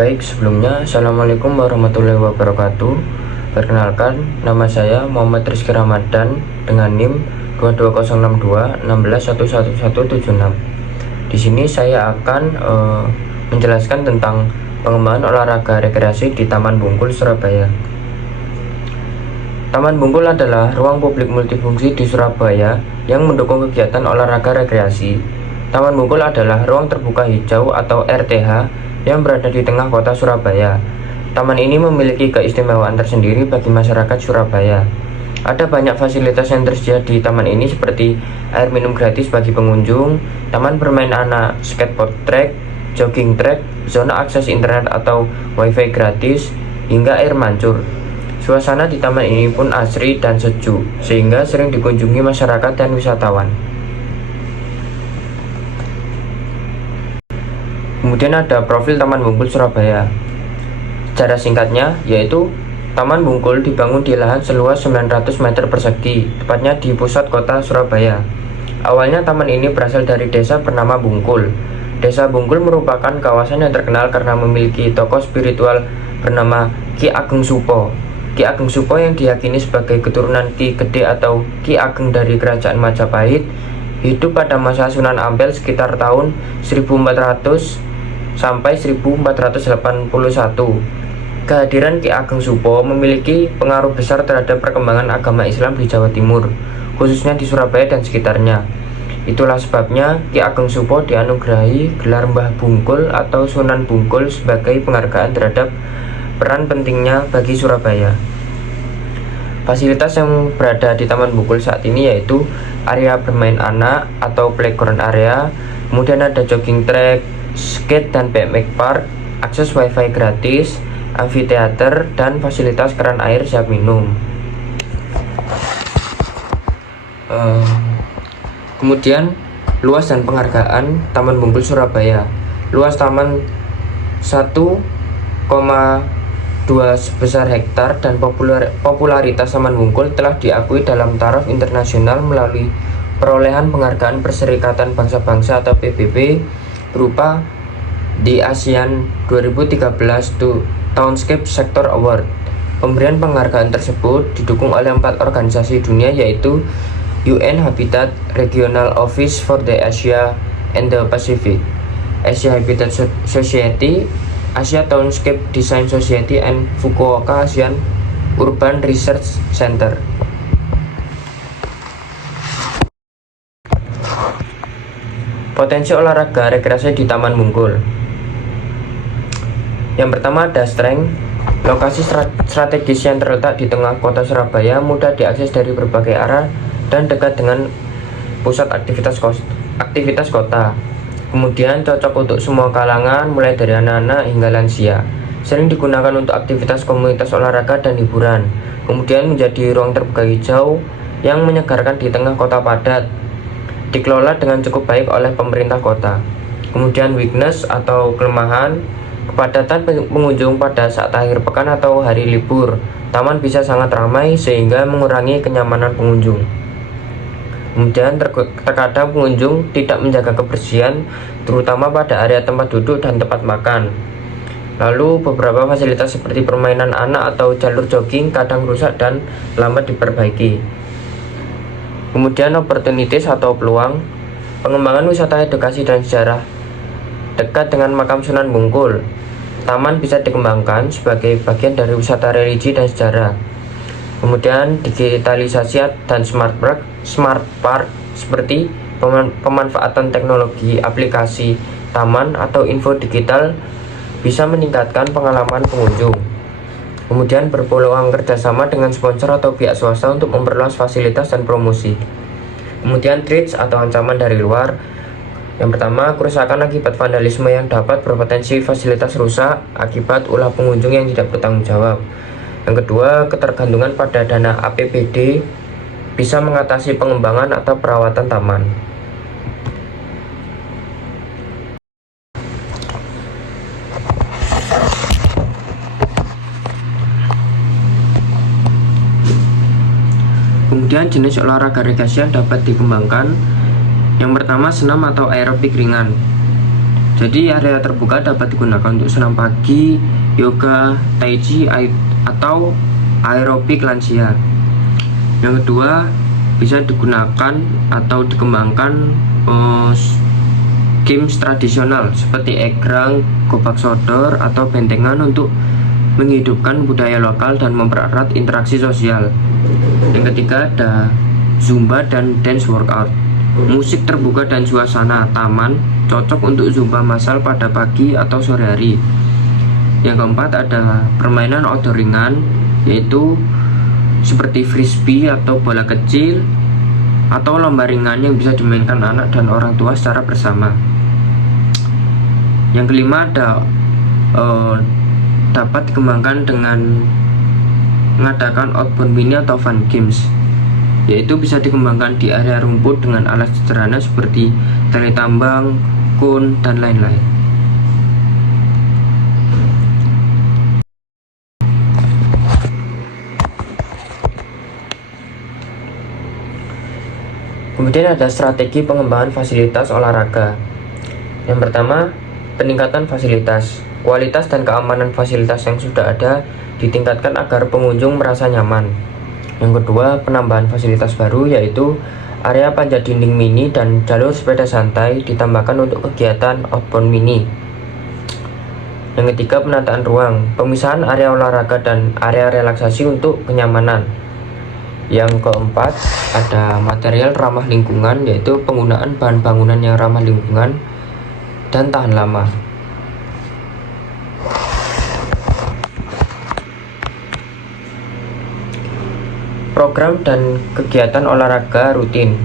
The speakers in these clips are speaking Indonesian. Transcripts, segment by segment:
Baik, sebelumnya Assalamualaikum warahmatullahi wabarakatuh. Perkenalkan, nama saya Muhammad Rizky Ramadan dengan NIM 22062161176. Di sini saya akan menjelaskan tentang pengembangan olahraga rekreasi di Taman Bungkul, Surabaya. Taman Bungkul adalah ruang publik multifungsi di Surabaya yang mendukung kegiatan olahraga rekreasi. Taman Bungkul adalah ruang terbuka hijau atau RTH yang berada di tengah kota Surabaya. Taman ini memiliki keistimewaan tersendiri bagi masyarakat Surabaya. Ada banyak fasilitas yang tersedia di taman ini seperti air minum gratis bagi pengunjung, taman bermain anak, skateboard track, jogging track, zona akses internet atau wifi gratis, hingga air mancur. Suasana di taman ini pun asri dan sejuk, sehingga sering dikunjungi masyarakat dan wisatawan. Kemudian ada profil Taman Bungkul Surabaya. Secara singkatnya, yaitu Taman Bungkul dibangun di lahan seluas 900 meter persegi, tepatnya di pusat kota Surabaya. Awalnya taman ini berasal dari desa bernama Bungkul. Desa Bungkul merupakan kawasan yang terkenal karena memiliki tokoh spiritual bernama Ki Ageng Supo. Ki Ageng Supo yang diyakini sebagai keturunan Ki Gede atau Ki Ageng dari Kerajaan Majapahit, hidup pada masa Sunan Ampel sekitar tahun 1400 sampai 1481. Kehadiran Ki Ageng Supo memiliki pengaruh besar terhadap perkembangan agama Islam di Jawa Timur, khususnya di Surabaya dan sekitarnya. Itulah sebabnya Ki Ageng Supo dianugerahi gelar Mbah Bungkul atau Sunan Bungkul sebagai penghargaan terhadap peran pentingnya bagi Surabaya. Fasilitas yang berada di Taman Bungkul saat ini yaitu area bermain anak atau playground area, kemudian ada jogging track, skate dan BMX park, akses wifi gratis, amphitheater, dan fasilitas keran air siap minum. Kemudian luas dan penghargaan Taman Bungkul Surabaya. Luas taman 1,2 sebesar hektar dan popularitas Taman Bungkul telah diakui dalam taraf internasional melalui perolehan penghargaan Perserikatan Bangsa-Bangsa atau PBB berupa di ASEAN 2013 Townscape Sector Award. Pemberian penghargaan tersebut didukung oleh 4 organisasi dunia yaitu UN Habitat Regional Office for the Asia and the Pacific, Asia Habitat Society, Asia Townscape Design Society, and Fukuoka ASEAN Urban Research Center. Potensi olahraga rekreasi di Taman Bungkul. Yang pertama ada strength. Lokasi strategis yang terletak di tengah kota Surabaya, mudah diakses dari berbagai arah dan dekat dengan pusat aktivitas kota. Kemudian cocok untuk semua kalangan, mulai dari anak-anak hingga lansia. Sering digunakan untuk aktivitas komunitas olahraga dan hiburan. Kemudian menjadi ruang terbuka hijau yang menyegarkan di tengah kota padat. Dikelola dengan cukup baik oleh pemerintah kota. Kemudian weakness atau kelemahan, kepadatan pengunjung pada saat akhir pekan atau hari libur. Taman bisa sangat ramai sehingga mengurangi kenyamanan pengunjung. Kemudian terkadang pengunjung tidak menjaga kebersihan, terutama pada area tempat duduk dan tempat makan. Lalu beberapa fasilitas seperti permainan anak atau jalur jogging kadang rusak dan lambat diperbaiki. Kemudian opportunities atau peluang, pengembangan wisata edukasi dan sejarah. Dekat dengan makam Sunan Bungkul, taman bisa dikembangkan sebagai bagian dari wisata religi dan sejarah. Kemudian digitalisasi dan smart park seperti pemanfaatan teknologi aplikasi taman atau info digital bisa meningkatkan pengalaman pengunjung. Kemudian berpeluang kerjasama dengan sponsor atau pihak swasta untuk memperluas fasilitas dan promosi. Kemudian threats atau ancaman dari luar. Yang pertama, kerusakan akibat vandalisme yang dapat berpotensi fasilitas rusak akibat ulah pengunjung yang tidak bertanggung jawab. Yang kedua, ketergantungan pada dana APBD bisa mengatasi pengembangan atau perawatan taman. Kemudian jenis olahraga rekreasi yang dapat dikembangkan. Yang pertama, senam atau aerobik ringan. Jadi area terbuka dapat digunakan untuk senam pagi, yoga, tai chi, atau aerobik lansia. Yang kedua, bisa digunakan atau dikembangkan games tradisional seperti egrang, gobak sodor, atau bentengan untuk menghidupkan budaya lokal dan mempererat interaksi sosial. Yang ketiga ada zumba dan dance workout. Musik terbuka dan suasana taman cocok untuk zumba massal pada pagi atau sore hari. Yang keempat ada permainan outdoor ringan, yaitu seperti frisbee atau bola kecil, atau lomba ringan yang bisa dimainkan anak dan orang tua secara bersama. Yang kelima ada dapat dikembangkan dengan mengadakan outbound mini atau fun games, yaitu bisa dikembangkan di area rumput dengan alat sederhana seperti tali tambang, kun, dan lain-lain. Kemudian ada strategi pengembangan fasilitas olahraga. Yang pertama, peningkatan fasilitas. Kualitas dan keamanan fasilitas yang sudah ada ditingkatkan agar pengunjung merasa nyaman. Yang kedua, penambahan fasilitas baru, yaitu area panjat dinding mini dan jalur sepeda santai ditambahkan untuk kegiatan outbound mini. Yang ketiga, penataan ruang, pemisahan area olahraga dan area relaksasi untuk kenyamanan. Yang keempat, ada material ramah lingkungan, yaitu penggunaan bahan bangunan yang ramah lingkungan dan tahan lama. Program dan kegiatan olahraga rutin.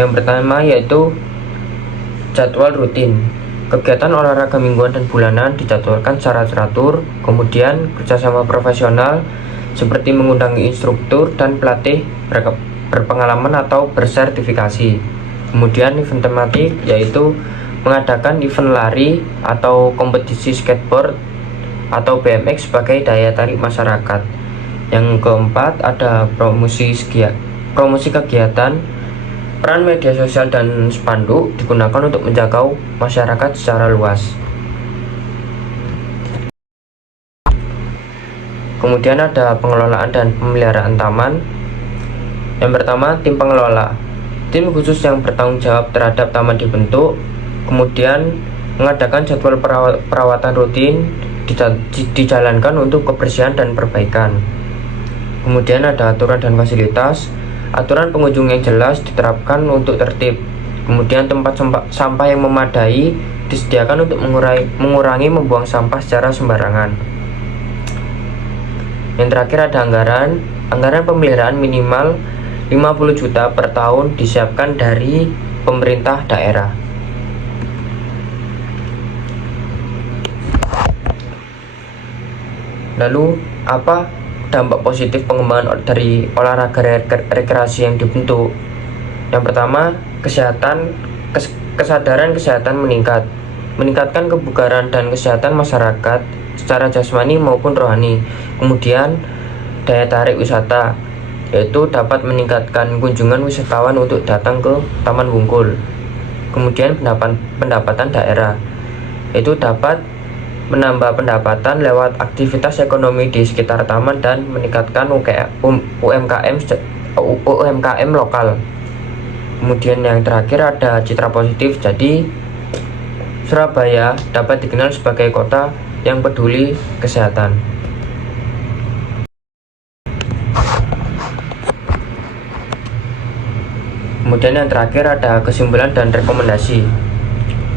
Yang pertama yaitu jadwal rutin. Kegiatan olahraga mingguan dan bulanan dijadwalkan secara teratur. Kemudian kerjasama profesional seperti mengundangi instruktur dan pelatih berpengalaman atau bersertifikasi. Kemudian event tematik, yaitu mengadakan event lari atau kompetisi skateboard atau BMX sebagai daya tarik masyarakat. Yang keempat ada promosi kegiatan. Peran media sosial dan spanduk digunakan untuk menjangkau masyarakat secara luas. Kemudian ada pengelolaan dan pemeliharaan taman. Yang pertama, tim pengelola. Tim khusus yang bertanggung jawab terhadap taman dibentuk, kemudian mengadakan jadwal perawatan rutin dijalankan untuk kebersihan dan perbaikan. Kemudian ada aturan dan fasilitas. Aturan pengunjung yang jelas diterapkan untuk tertib. Kemudian tempat sampah yang memadai disediakan untuk mengurangi membuang sampah secara sembarangan. Yang terakhir ada anggaran. Anggaran pemeliharaan minimal 50 juta per tahun disiapkan dari pemerintah daerah. Lalu apa dampak positif pengembangan dari olahraga rekreasi yang dibentuk? Yang pertama, kesadaran kesehatan meningkatkan kebugaran dan kesehatan masyarakat secara jasmani maupun rohani. Kemudian daya tarik wisata, yaitu dapat meningkatkan kunjungan wisatawan untuk datang ke Taman Bungkul. Kemudian pendapatan daerah, yaitu dapat menambah pendapatan lewat aktivitas ekonomi di sekitar taman dan meningkatkan UMKM lokal. Kemudian yang terakhir ada citra positif. Jadi Surabaya dapat dikenal sebagai kota yang peduli kesehatan. Kemudian yang terakhir ada kesimpulan dan rekomendasi.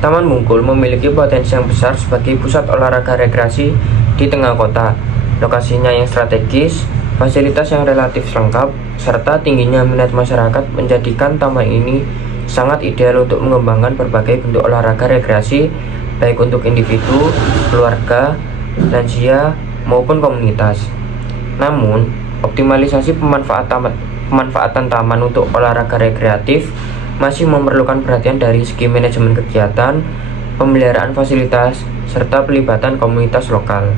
Taman Bungkul memiliki potensi yang besar sebagai pusat olahraga rekreasi di tengah kota. Lokasinya yang strategis, fasilitas yang relatif lengkap, serta tingginya minat masyarakat menjadikan taman ini sangat ideal untuk mengembangkan berbagai bentuk olahraga rekreasi, baik untuk individu, keluarga, lansia, maupun komunitas. Namun, optimalisasi pemanfaatan taman untuk olahraga rekreatif masih memerlukan perhatian dari segi manajemen kegiatan, pemeliharaan fasilitas, serta pelibatan komunitas lokal.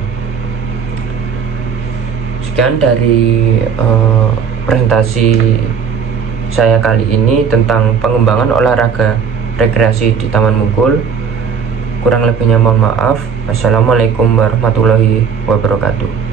Sekian dari presentasi saya kali ini tentang pengembangan olahraga rekreasi di Taman Bungkul. Kurang lebihnya mohon maaf. Wassalamualaikum warahmatullahi wabarakatuh.